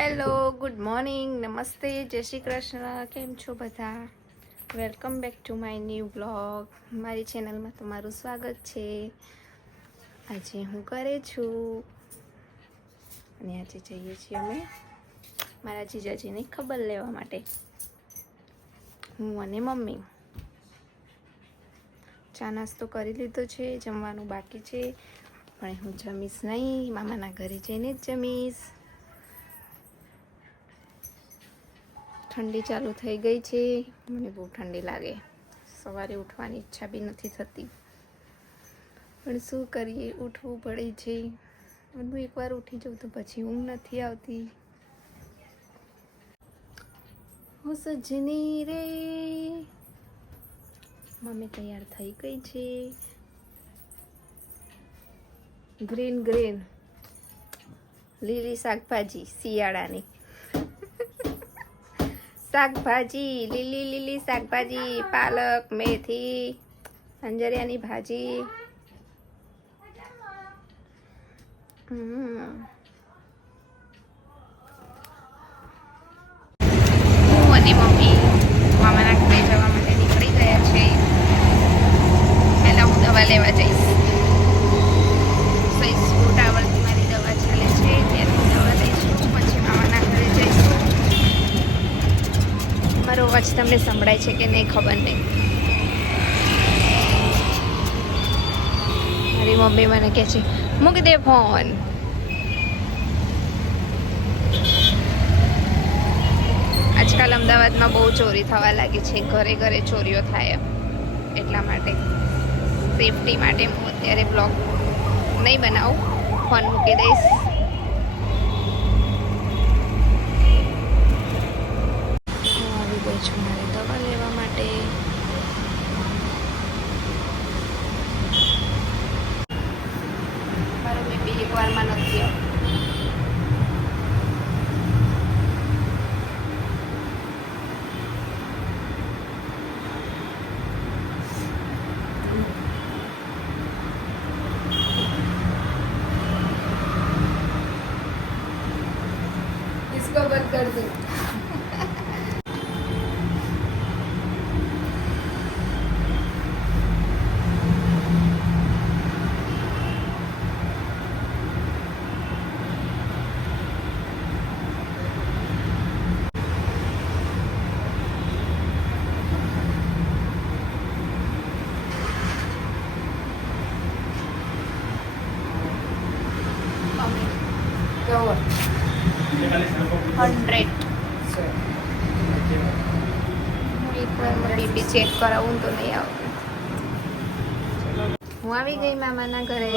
Hello, good morning, નમસ્તે, જય શ્રી કૃષ્ણ, કેમ છો બધા? Welcome back to my new blog. મારી ચેનલમાં તમારું સ્વાગત છે. આજે હું કરે છું. અને આજે જઈએ છીએ અમે મારા જીજાજીની ખબર લેવા માટે. હું અને મમ્મી. ચા નાસ્તો કરી લીધો છે, જમવાનું બાકી છે. પણ હું જમીશ નહીં, મામાના ઘરે જઈને જ જમીશ. ઠંડી ચાલુ થઈ ગઈ છે. મને બહુ ઠંડી લાગે. સવારે ઉઠવાની ઈચ્છા બી નથી થતી. પણ શું કરીએ? ઉઠવું પડે છે. હું એકવાર ઉઠી જાઉં તો પછી ઊંઘ નથી આવતી. હું સજની રે. મમ્મી તૈયાર થઈ ગઈ છે. ગ્રીન ગ્રીન લીલી શાકભાજી શિયાળાની. શાકભાજી, લીલી લીલી શાકભાજી, પાલક, મેથી, અંજરિયાની ભાજી. હું અને મમ્મી મામાના ઘરે જવા માટે નીકળી ગયા છે પહેલાં હું દવા લેવા જઈશ સહી સ્કૂટ આવડતી મારી દવા ચાલે છે ત્યારે હું દવા લઈશું પછી મામાના ઘરે જઈશું મારો અવાજ તમને સંભળાય છે કે નહીં ખબર નહીં. મારી મમ્મી મને કહે છે, મૂકી દે ફોન. આજકાલ અમદાવાદમાં બહુ ચોરી થવા લાગી છે. ઘરે ઘરે ચોરીઓ થાય એટલા માટે. સેફટી માટે હું અત્યારે બ્લોગ નહીં બનાવું. ફોન મૂકી દઈશ. કરાવું તો નહીં આવતું હું આવી ગઈ મામાના ઘરે.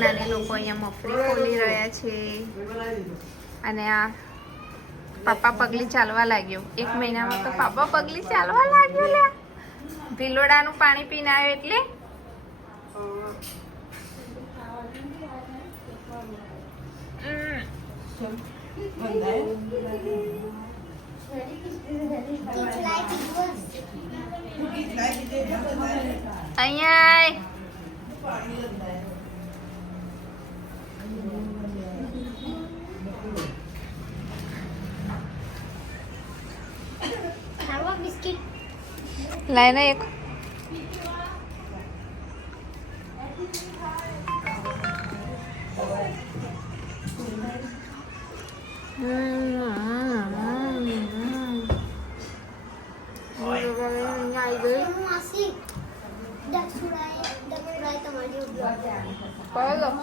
નાને લોકો અહીંયા મફરી ખોલી રહ્યા છે. અને આ પાપા પગલી ચાલવા લાગ્યો. એક મહિનામાં તો પાપા પગલી ચાલવા લાગ્યો લે ભીલોડાનું પાણી પીને આવ્યો એટલે? હમ. અહીંયા આય. લાય ને એક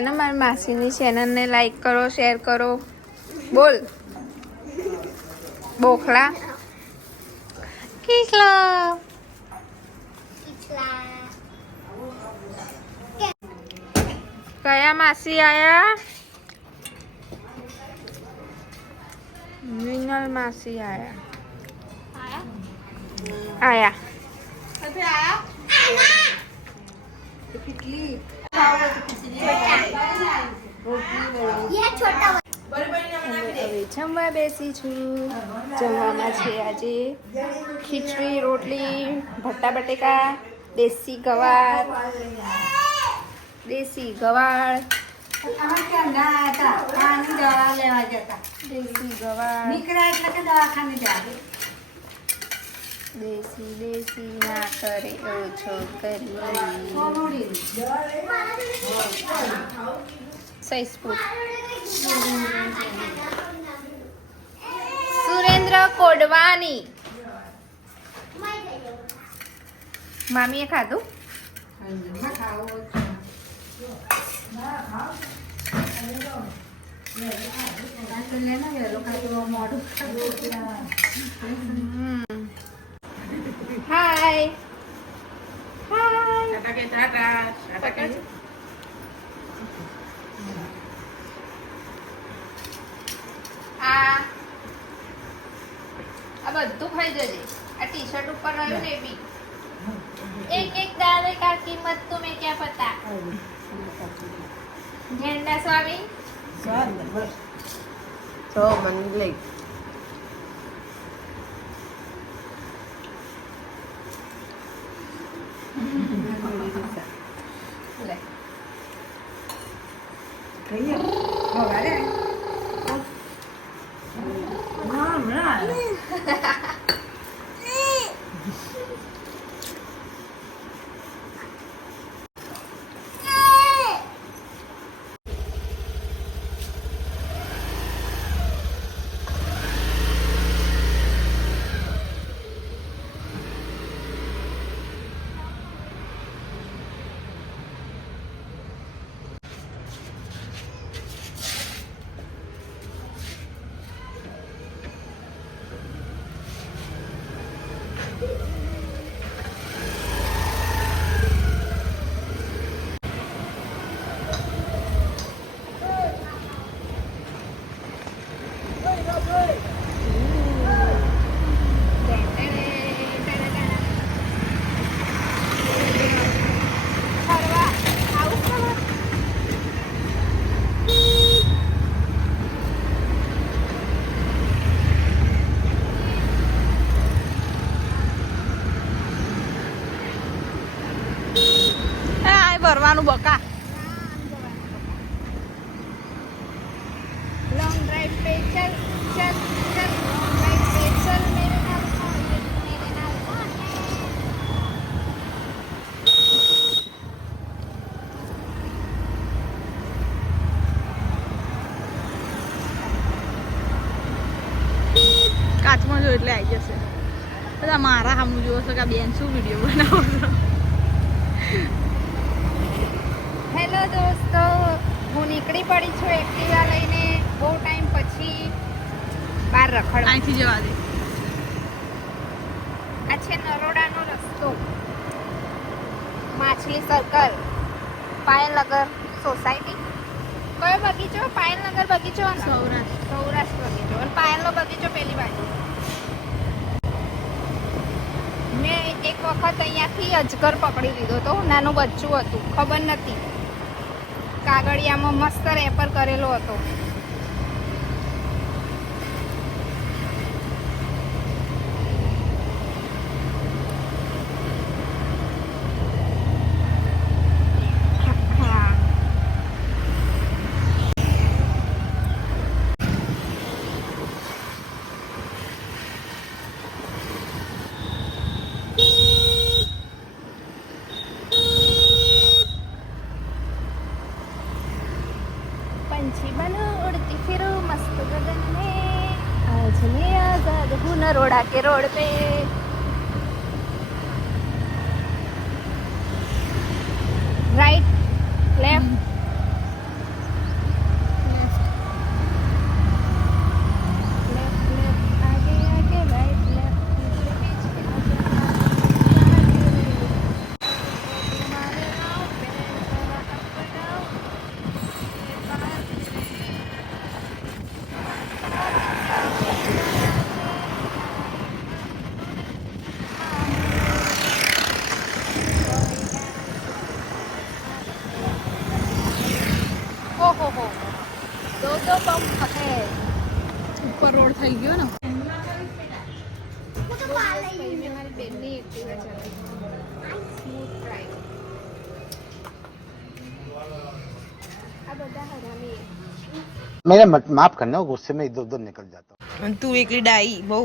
ને મારી માસીની ચેનલને લાઈક કરો શેર કરો. બોલ. બોખલા. કિસલા. કયા માસી આયા? મિનલ માસી આયા. આયા. હવે જમવા બેસી છું. જમવામાં છે આજે ખીચડી રોટલી ભટ્ટા બટેકા દેશી ગવાર દેશી ગવાર. દેશી ગવાર. દેશી દેશી ના કરે ઓછો કરી સૈસ્પુર. સુરેન્દ્ર કોડવાની. મામીએ ખાધું? હમ. હાય. આ આ બધું ખાઈ જજે. આ ટી શર્ટ ઉપર રહ્યું ને એ બી. એક એક દાવે કા કિંમત તુમે ક્યાં પતા? ઝંડા સ્વામી? So, મને લે. ફરવાનું બકા. લોંગ ડ્રાઈવ પે કાચમાં જો એટલે આવી જશે. બધા મારા સામું જોવો છો કે બેન શું વીડિયો બનાવો? અહીંથી જવા દે. આ છે નરોડાનો રસ્તો. માછલી સર્કલ પાયલનગર સોસાયટી કયો બગીચો? પાયલનગર બગીચો? સૌરાષ્ટ્ર. સૌરાષ્ટ્ર બગીચો. અને પાયલનો બગીચો પેલી બાજુ. મેં એક વખત અહીંયાથી અજગર પકડી લીધો તો નાનું બચ્ચું હતું. ખબર નથી. કાગળિયામાં મસ્ત રેપર કરેલો હતો હા पंछी बनो उड़ती फिरो मस्त गगन में आज मैं आजाद हूँ नरोड़ा के रोड पे राइट लेफ्ट मेरा मत माफ करना गुस्से में इधर उधर निकल जाता हूँ અને તું એકલી ડાઈ બહુ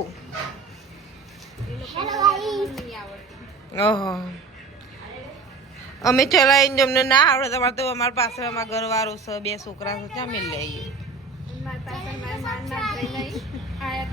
નહીં આવડતું ઓહો અમે ચલાવીને તમને ના આવડે તમારે તો અમારા પાસે અમારા ઘરવાળો છે બે છોકરા છે ત્યાં મેળ લઈએ મારી પાસે મારા માન ના ગઈ નહીં આયા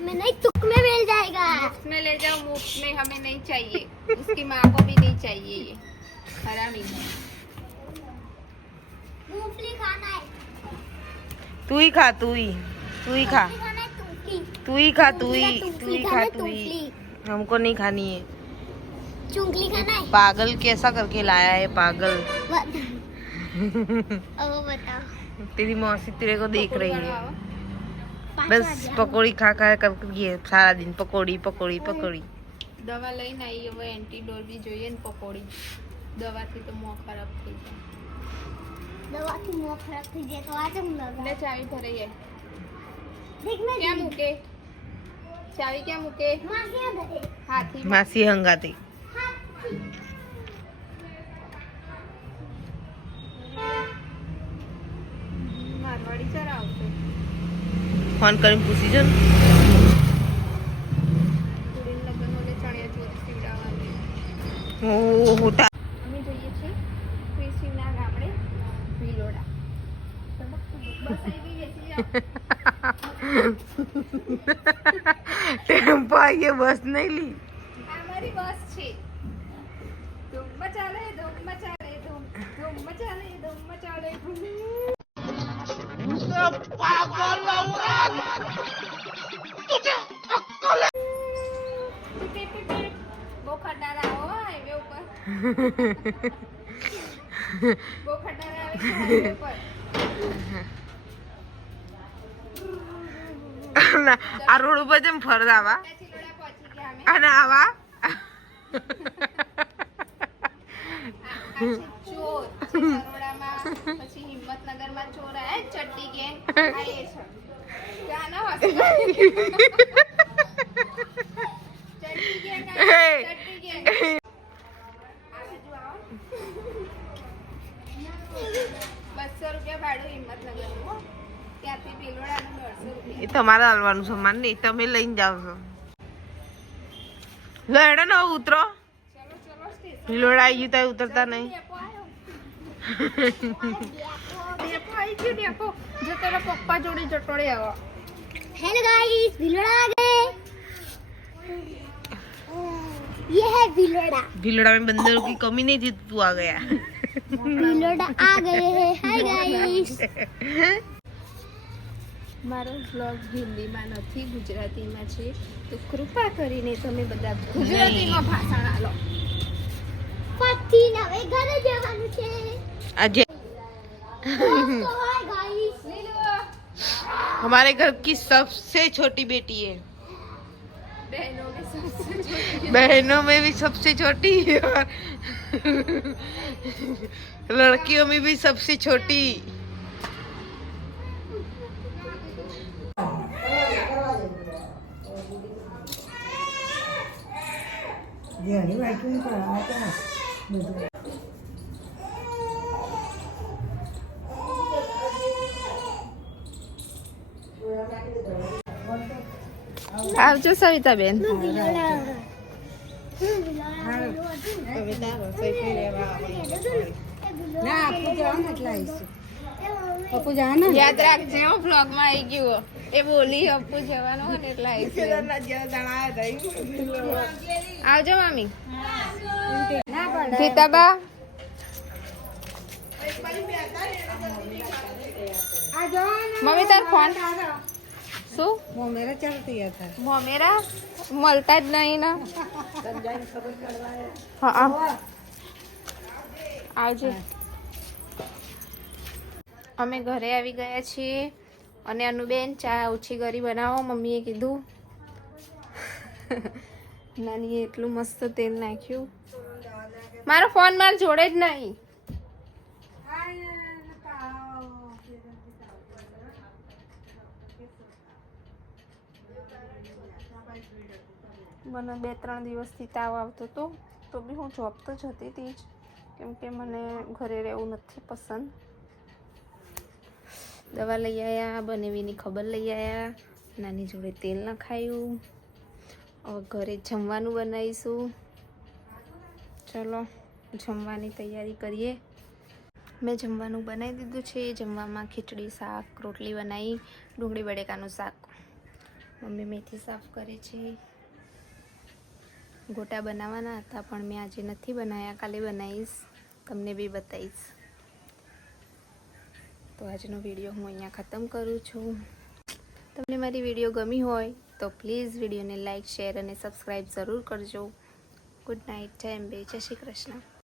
मैं नहीं तुक में मिल जाएगा। मुफ़्त में ले जाओ मुफ़्त में हमें नहीं चाहिए। उसकी माँ को भी नहीं चाहिए ये। हरामी है। मूंगफली खाना है। तू ही खा तू ही तू ही खा। खाना है तू ही खा तू ही तू ही खा तू ही। हमको नहीं खानी है। चुंगली खाना है। पागल कैसा करके लाया है पागल? अब बताओ। तेरी मौसी तेरे को देख रही है। બસ પકોડી ખા ખા કરીએ સારા દિન. પકોડી પકોડી પકોડી. દવા લઈને આવી હવે એન્ટીડોર બી જોઈએ ને પકોડી. દવાથી તો મોં ખરાબ થઈ જાય. દવાથી મોં ખરાબ થઈ જાય તો આજે હું લગાવ લે ચાવી ધરાઈએ. દેખ મે ક્યાં મૂકે? ચાવી ક્યાં મૂકે? માસી હાથી માસી હંગાતી બસ આવી પૂછી જો ટેમ્પો બસ નહીં લી. આ મારી બસ છે. ધૂમ મચાલે ધૂમ મચાલે ધૂમ ધૂમ મચાલે ધૂમ મચાલે ધૂમ બહુ ખટારા હો હાઈવે ઉપર બહુ આવે છે ઉપર આ રોડ ઉપર જેમ ફરદાવા અને આવા. પછી હિંમતનગરમાં ચોર આયા ને ચડ્ડી ગેંગ છે. ત્યાં ના વાસી. ચડ્ડી ગેંગ ચડ્ડી ગેંગ આ બાજુ આવો બસો રૂપિયા ભાડું હિંમતનગરનું હો. ત્યાંથી ભીલોડાનું દોઢસો એ તમારે હાલવાનું સામાન નહીં તમે લઈને જાઓ છો. લો હેડો ન ઉતરો. ભીલોડા આવી ગયું તો ઉતરતા નહીં. ડેપો આવ્યો ડેપો આવી ગયો ડેપો જતો રહો પપ્પા જોડે જતો રહે હવે हेलो गाइस भिलोड़ा आ गए ये है भिलोड़ा भीलोड़ा में बंदरों की कमी नहीं थी तो तू आ गया भिलोड़ा आ गए हैं हाय गाइस મારો બ્લોગ હિન્દીમાં નથી ગુજરાતીમાં છે તો કૃપા કરીને તમે બધા ગુજરાતીમાં ભાષણ આલો પતિ નવે ઘરે જવાનું છે आज દોસ્તો હાય ગાઈસ हमारे घर की सबसे छोटी बेटी है બહેનો में सबसे छोटी बहनों में भी सबसे छोटी और लड़कियों में भी सबसे छोटी આવજો સવિતાબેન ભિલોડા કવિતા રસોઈ યાદ રાખજે હો vlogમાં આવી ગયું એ બોલી અપ્પુ જવાનું હોય ને એટલે આવીશું આવજો મામી ગીતાબા? મમ્મી, તાર ફોન. શું? મોમેરા? મળતા જ નહીં ને. હા. આવજે. અમે ઘરે આવી ગયા છીએ અને અનુબેન ચા ઓછી કરી બનાવો, મમ્મીએ કીધું. નાનીએ એટલું મસ્ત તેલ નાખ્યું. મારો ફોન માર જોડે જ નહીં. મને બે ત્રણ દિવસથી તાવ આવતો હતો તો બી હું જોબ તો જતી હતી જ. કેમ કે મને ઘરે રહેવું નથી પસંદ. દવા લઈ આવ્યા બનેવીની ખબર લઈ આવ્યા નાની જોડે તેલ નખાયું ઘરે જમવાનું બનાવીશું. ચલો જમવાની તૈયારી કરીએ. મેં જમવાનું બનાવી દીધું છે. જમવામાં ખીચડી, શાક, રોટલી બનાવી, ડુંગળી બટેકાનું શાક. મમ્મી મેથી સાફ કરે છે. ગોટા બનાવવાના હતા, પણ મેં આજે નથી બનાવ્યા કાલે બનાવીશ. તમને બી બતાવીશ. તો આજનો વીડિયો હું અહીંયા ખતમ કરું છું. તમને મારી વીડિયો ગમી હોય તો પ્લીઝ વિડીયોને લાઇક શેર અને સબસ્ક્રાઈબ જરૂર કરજો. ગુડ નાઇટ જય અંબે જય શ્રી કૃષ્ણ